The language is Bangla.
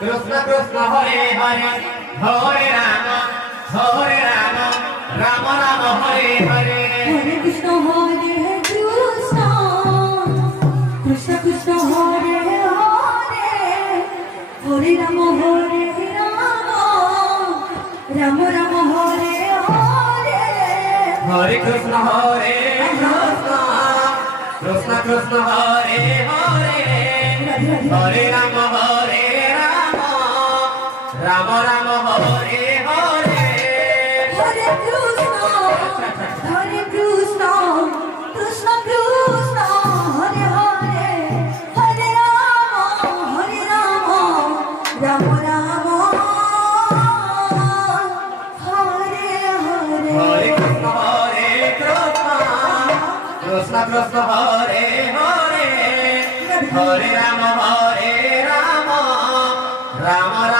কৃষ্ণ কৃষ্ণ হরে হরে হরে রাম রাম রাম হরে হরে হরে কৃষ্ণ হরে কৃষ্ণ কৃষ্ণ কৃষ্ণ হরে হরে হরে রাম রাম রাম হরে হরে হরে কৃষ্ণ কৃষ্ণ কৃষ্ণ কৃষ্ণ হরে হরে হরে রাম রাম রাম হরে হরে হরে কৃষ্ণ কৃষ্ণ কৃষ্ণ হরে হরে হরে রাম রাম রাম হরে হরে হরে কৃষ্ণ কৃষ্ণ কৃষ্ণ হরে হরে হরে রাম রাম রাম